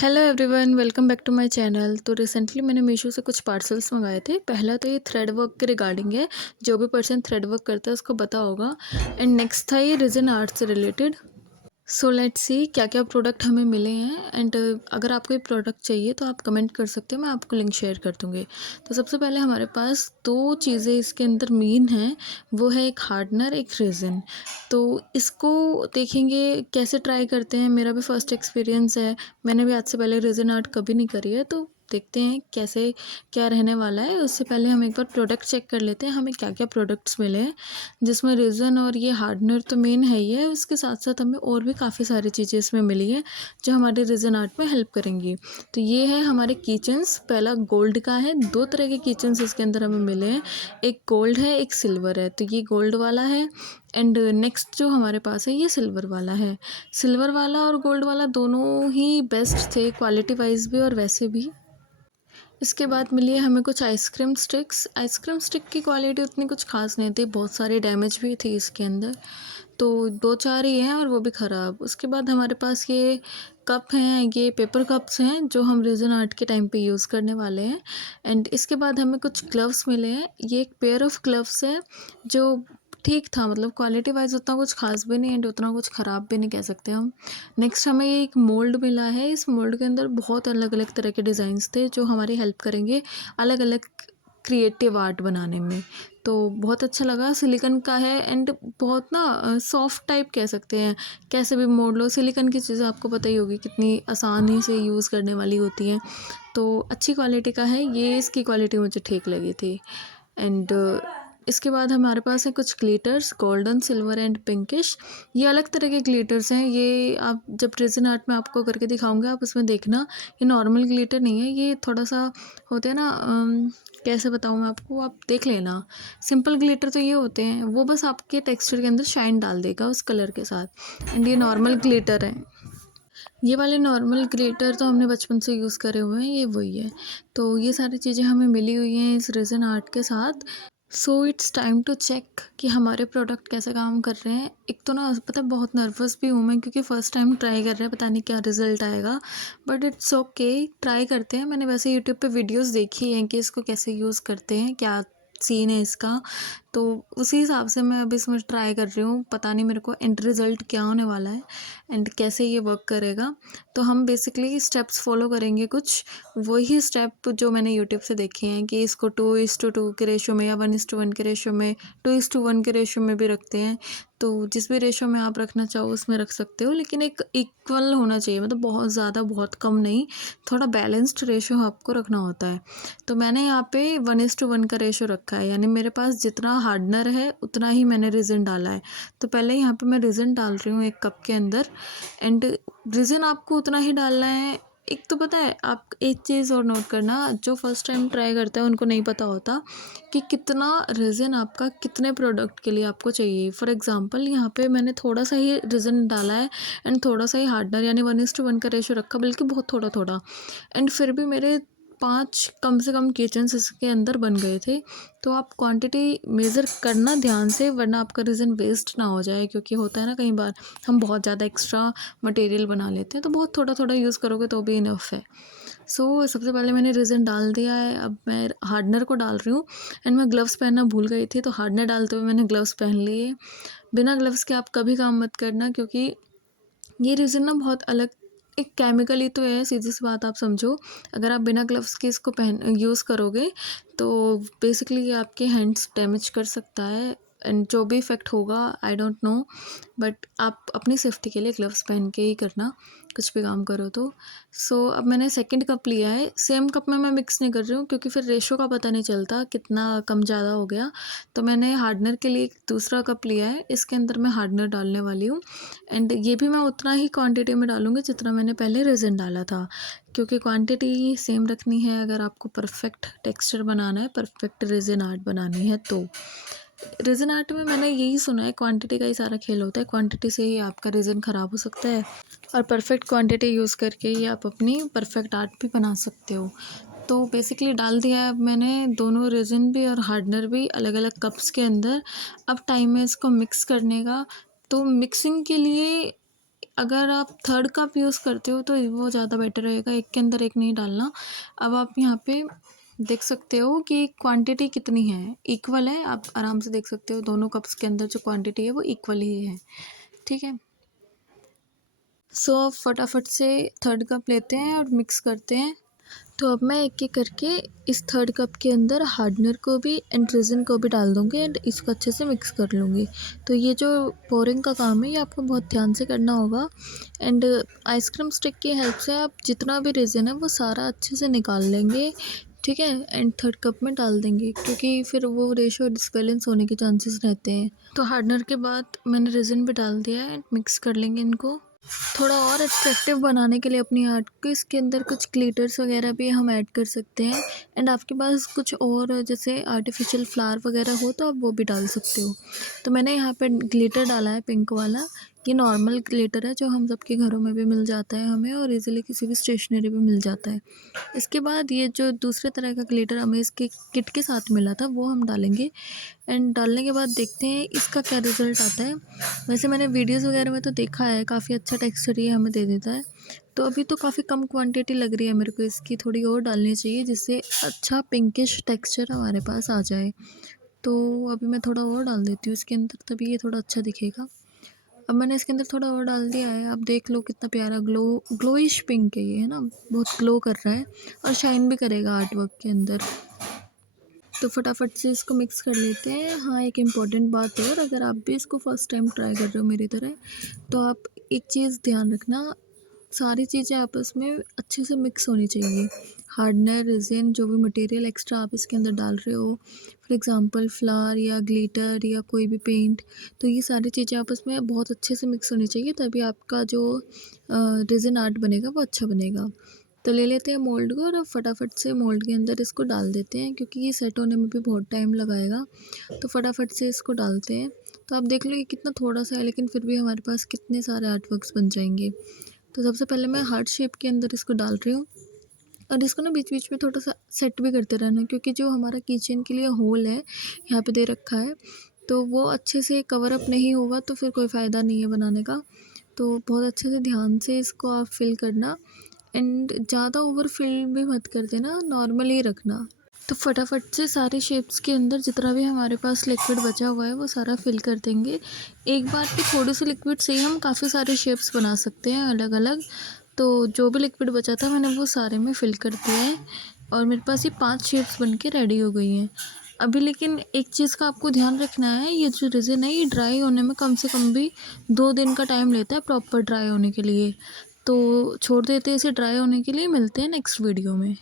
Hello everyone, welcome back to my channel. तो recently मैंने मीशो से कुछ पार्सल्स मंगाए थे। पहला तो ये थ्रेड वर्क के रिगार्डिंग है। जो भी पर्सन थ्रेड वर्क करता है उसको पता होगा। एंड नेक्स्ट था ये रिजन आर्ट से रिलेटेड। सो लेट्स सी क्या क्या प्रोडक्ट हमें मिले हैं। एंड अगर आपको ये प्रोडक्ट चाहिए तो आप कमेंट कर सकते हो, मैं आपको लिंक शेयर कर दूँगी। तो सबसे पहले हमारे पास दो चीज़ें इसके अंदर मेन हैं। वो है एक हार्डनर, एक रेज़न। तो इसको देखेंगे कैसे ट्राई करते हैं। मेरा भी फर्स्ट एक्सपीरियंस है। मैंने भी आज से पहले रेज़न आर्ट कभी नहीं करी है, तो देखते हैं कैसे क्या रहने वाला है। उससे पहले हम एक बार प्रोडक्ट चेक कर लेते हैं, हमें क्या क्या प्रोडक्ट्स मिले हैं। जिसमें रेज़न और ये हार्डनर तो मेन है ही है, उसके साथ साथ हमें और भी काफ़ी सारी चीज़ें इसमें मिली हैं जो हमारे रेज़न आर्ट में हेल्प करेंगी। तो ये है हमारे किचन्स। पहला गोल्ड का है। दो तरह के किचन्स इसके अंदर हमें मिले हैं, एक गोल्ड है, एक सिल्वर है। तो ये गोल्ड वाला है। एंड नेक्स्ट जो हमारे पास है ये सिल्वर वाला है। सिल्वर वाला और गोल्ड वाला दोनों ही बेस्ट थे, क्वालिटी वाइज भी और वैसे भी। इसके बाद मिली है हमें कुछ आइसक्रीम स्टिक्स। आइसक्रीम स्टिक की क्वालिटी उतनी कुछ ख़ास नहीं थी, बहुत सारी डैमेज भी थी इसके अंदर। तो 2-4 ही हैं और वो भी ख़राब। उसके बाद हमारे पास ये कप हैं, ये पेपर कप्स हैं जो हम रेज़न आर्ट के टाइम पे यूज़ करने वाले हैं। एंड इसके बाद हमें कुछ ग्लव्स मिले हैं। ये एक पेयर ऑफ ग्लव्स है जो ठीक था, मतलब क्वालिटी वाइज उतना कुछ ख़ास भी नहीं एंड उतना कुछ ख़राब भी नहीं कह सकते हम। नेक्स्ट हमें ये एक मोल्ड मिला है। इस मोल्ड के अंदर बहुत अलग अलग तरह के डिज़ाइंस थे जो हमारी हेल्प करेंगे अलग अलग क्रिएटिव आर्ट बनाने में। तो बहुत अच्छा लगा। सिलिकॉन का है एंड बहुत ना सॉफ्ट टाइप कह सकते हैं। कैसे भी मोड़ लो, सिलिकॉन की चीज़ें आपको पता ही होगी कितनी आसानी से यूज़ करने वाली होती हैं। तो अच्छी क्वालिटी का है ये, इसकी क्वालिटी मुझे ठीक लगी थी। एंड इसके बाद हमारे पास है कुछ glitters, golden, silver and pinkish. ये अलग तरह के ग्लिटर्स हैं। ये आप जब रेज़न आर्ट में आपको करके दिखाऊंगे आप उसमें देखना, ये नॉर्मल ग्लिटर नहीं है। ये थोड़ा सा होते हैं ना, कैसे बताऊँ मैं आपको, आप देख लेना। सिंपल ग्लिटर तो ये होते हैं, वो बस आपके टेक्सचर के अंदर शाइन डाल देगा उस कलर के साथ। एंड ये नॉर्मल ग्लिटर है। ये वाले नॉर्मल ग्लिटर तो हमने बचपन से यूज़ करे हुए हैं, ये वही है। तो ये सारी चीज़ें हमें मिली हुई हैं इस रेज़न आर्ट के साथ। So it's time to check कि हमारे प्रोडक्ट कैसे काम कर रहे हैं। एक तो ना पता है बहुत नर्वस भी हूँ मैं, क्योंकि फ़र्स्ट टाइम ट्राई कर रहे हैं, पता नहीं क्या रिज़ल्ट आएगा। बट इट्स ओके, ट्राई करते हैं। मैंने वैसे यूट्यूब पे वीडियोस देखी हैं कि इसको कैसे यूज़ करते हैं, क्या सीन है इसका। तो उसी हिसाब से मैं अभी इसमें ट्राई कर रही हूँ। पता नहीं मेरे को एंड रिज़ल्ट क्या होने वाला है एंड कैसे ये वर्क करेगा। तो हम बेसिकली स्टेप्स फॉलो करेंगे कुछ वही स्टेप जो मैंने यूट्यूब से देखे हैं कि इसको 2:2 के रेशो में या 1:1 के रेशो में, 2:1 के रेशो में भी रखते हैं। तो जिस भी रेशो में आप रखना चाहो उसमें रख सकते हो, लेकिन एक इक्वल होना चाहिए, मतलब बहुत ज़्यादा बहुत कम नहीं, थोड़ा बैलेंस्ड रेशो आपको रखना होता है। तो मैंने यहाँ पे 1:1 का रेशो रखा है, यानी मेरे पास जितना हार्डनर है उतना ही मैंने रिज़न डाला है। तो पहले यहाँ पे मैं रिज़न डाल रही हूँ एक कप के अंदर। एंड रिज़न आपको उतना ही डालना है। एक तो पता है, आप एक चीज़ और नोट करना, जो फर्स्ट टाइम ट्राई करता है उनको नहीं पता होता कि कितना रिज़न आपका कितने प्रोडक्ट के लिए आपको चाहिए। फॉर एग्ज़ाम्पल यहाँ पे मैंने थोड़ा सा ही रिज़न डाला है एंड थोड़ा सा ही हार्डनर, यानी 1:1 का रेशो रखा, बल्कि बहुत थोड़ा थोड़ा। एंड फिर भी मेरे 5 कम से कम किचन्स इसके अंदर बन गए थे। तो आप क्वांटिटी मेज़र करना ध्यान से, वरना आपका रीज़न वेस्ट ना हो जाए, क्योंकि होता है ना कई बार हम बहुत ज़्यादा एक्स्ट्रा मटेरियल बना लेते हैं, तो बहुत थोड़ा थोड़ा यूज़ करोगे तो भी इनफ है। सो सबसे पहले मैंने रीज़न डाल दिया है, अब मैं हार्डनर को डाल रही हूँ। एंड मैं ग्लव्स पहनना भूल गई थी, तो हार्डनर डालते हुए मैंने ग्लव्स पहन लिए। बिना ग्लव्स के आप कभी काम मत करना, क्योंकि ये रीज़न ना बहुत अलग, एक केमिकल ही तो है, सीधी सी बात आप समझो। अगर आप बिना ग्लव्स के इसको पहन यूज़ करोगे तो बेसिकली ये आपके हैंड्स डैमेज कर सकता है। एंड जो भी इफ़ेक्ट होगा आई डोंट नो, बट आप अपनी सेफ्टी के लिए ग्लव्स पहन के ही करना कुछ भी काम करो तो। सो अब मैंने सेकंड कप लिया है। सेम कप में मैं मिक्स नहीं कर रही हूँ, क्योंकि फिर रेशो का पता नहीं चलता कितना कम ज़्यादा हो गया। तो मैंने हार्डनर के लिए एक दूसरा कप लिया है, इसके अंदर मैं हार्डनर डालने वाली हूँ। एंड ये भी मैं उतना ही क्वांटिटी में डालूँगी जितना मैंने पहले रेज़न डाला था, क्योंकि क्वांटिटी सेम रखनी है अगर आपको परफेक्ट टेक्सचर बनाना है, परफेक्ट रेज़न आर्ट बनानी है तो। रेज़न आर्ट में मैंने यही सुना है, क्वांटिटी का ही सारा खेल होता है। क्वांटिटी से ही आपका रेज़न ख़राब हो सकता है और परफेक्ट क्वांटिटी यूज़ करके ही आप अपनी परफेक्ट आर्ट भी बना सकते हो। तो बेसिकली डाल दिया है अब मैंने दोनों रेज़न भी और हार्डनर भी अलग अलग कप्स के अंदर। अब टाइम है इसको मिक्स करने का। तो मिक्सिंग के लिए अगर आप थर्ड कप यूज़ करते हो तो वो ज़्यादा बेटर रहेगा, एक के अंदर एक नहीं डालना। अब आप यहाँ पे देख सकते हो कि क्वांटिटी कितनी है, इक्वल है, आप आराम से देख सकते हो दोनों कप्स के अंदर जो क्वांटिटी है वो इक्वल ही है, ठीक है। सो अब फटाफट से थर्ड कप लेते हैं और मिक्स करते हैं। तो अब मैं एक एक करके इस थर्ड कप के अंदर हार्डनर को भी एंड रेज़िन को भी डाल दूँगी एंड इसको अच्छे से मिक्स कर लूँगी। तो ये जो पोरिंग का काम है ये आपको बहुत ध्यान से करना होगा एंड आइसक्रीम स्टिक की हेल्प से आप जितना भी रेज़िन है वो सारा अच्छे से निकाल लेंगे, ठीक है। एंड थर्ड कप में डाल देंगे क्योंकि फिर वो रेशो डिसबैलेंस होने के चांसेस रहते हैं। तो हार्डनर के बाद मैंने रेज़िन भी डाल दिया है एंड मिक्स कर लेंगे इनको। थोड़ा और अट्रैक्टिव बनाने के लिए अपनी आर्ट को इसके अंदर कुछ ग्लिटर्स वगैरह भी हम ऐड कर सकते हैं एंड आपके पास कुछ और जैसे आर्टिफिशियल फ्लावर वगैरह हो तो आप वो भी डाल सकते हो। तो मैंने यहाँ पे ग्लिटर डाला है पिंक वाला, ये नॉर्मल ग्लिटर है जो हम सबके घरों में भी मिल जाता है हमें और इजीली किसी भी स्टेशनरी में मिल जाता है। इसके बाद ये जो दूसरे तरह का ग्लिटर हमें इसके किट के साथ मिला था वो हम डालेंगे एंड डालने के बाद देखते हैं इसका क्या रिज़ल्ट आता है। वैसे मैंने वीडियोज़ वगैरह में तो देखा है काफ़ी अच्छा टेक्सचर ये हमें दे देता है। तो अभी तो काफ़ी कम क्वांटिटी लग रही है मेरे को, इसकी थोड़ी और डालनी चाहिए जिससे अच्छा पिंकिश टेक्सचर हमारे पास आ जाए। तो अभी मैं थोड़ा और डाल देती हूँ इसके अंदर, तभी ये थोड़ा अच्छा दिखेगा। अब मैंने इसके अंदर थोड़ा और डाल दिया है, अब देख लो कितना प्यारा ग्लोइश पिंक है ये, है ना, बहुत ग्लो कर रहा है और शाइन भी करेगा आर्ट वर्क के अंदर। तो फटाफट से इसको मिक्स कर लेते हैं। हाँ, एक इम्पॉर्टेंट बात है, और अगर आप भी इसको फर्स्ट टाइम ट्राई कर रहे हो मेरी तरह, तो आप एक चीज़ ध्यान रखना, सारी चीज़ें आपस में अच्छे से मिक्स होनी चाहिए। हार्डनर, रेज़िन, जो भी मटेरियल एक्स्ट्रा आप इसके अंदर डाल रहे हो, फॉर एग्ज़ाम्पल फ्लावर या ग्लिटर या कोई भी पेंट, तो ये सारी चीज़ें आपस में बहुत अच्छे से मिक्स होनी चाहिए, तभी आपका जो रेज़िन आर्ट बनेगा वो अच्छा बनेगा। तो ले लेते हैं मोल्ड को और अब फटाफट से मोल्ड के अंदर इसको डाल देते हैं क्योंकि ये सेट होने में भी बहुत टाइम लगाएगा। तो फटाफट से इसको डालते हैं। तो आप देख लो ये कितना थोड़ा सा है लेकिन फिर भी हमारे पास कितने सारे आर्ट वर्क्स बन जाएंगे। तो सबसे पहले मैं हार्ट शेप के अंदर इसको डाल रही हूँ और इसको ना बीच बीच में थोड़ा सा सेट भी करते रहना, क्योंकि जो हमारा किचन के लिए होल है यहाँ पे दे रखा है, तो वो अच्छे से कवर अप नहीं होगा तो फिर कोई फ़ायदा नहीं है बनाने का। तो बहुत अच्छे से ध्यान से इसको आप फिल करना एंड ज़्यादा ओवर फिल भी मत कर देना, नॉर्मल ही रखना। तो फटाफट से सारे शेप्स के अंदर जितना भी हमारे पास लिक्विड बचा हुआ है वो सारा फिल कर देंगे। एक बार की थोड़ी सी लिक्विड से ही हम काफ़ी सारे शेप्स बना सकते हैं अलग अलग। तो जो भी लिक्विड बचा था मैंने वो सारे में फिल कर दिया है और मेरे पास ये 5 शेप्स बन के रेडी हो गई हैं। अभी लेकिन एक चीज़ का आपको ध्यान रखना है, ये जो रेज़िन है ये ड्राई होने में कम से कम भी 2 दिन का टाइम लेता है प्रॉपर ड्राई होने के लिए। तो छोड़ देते हैं इसे ड्राई होने के लिए, मिलते हैं नेक्स्ट वीडियो में।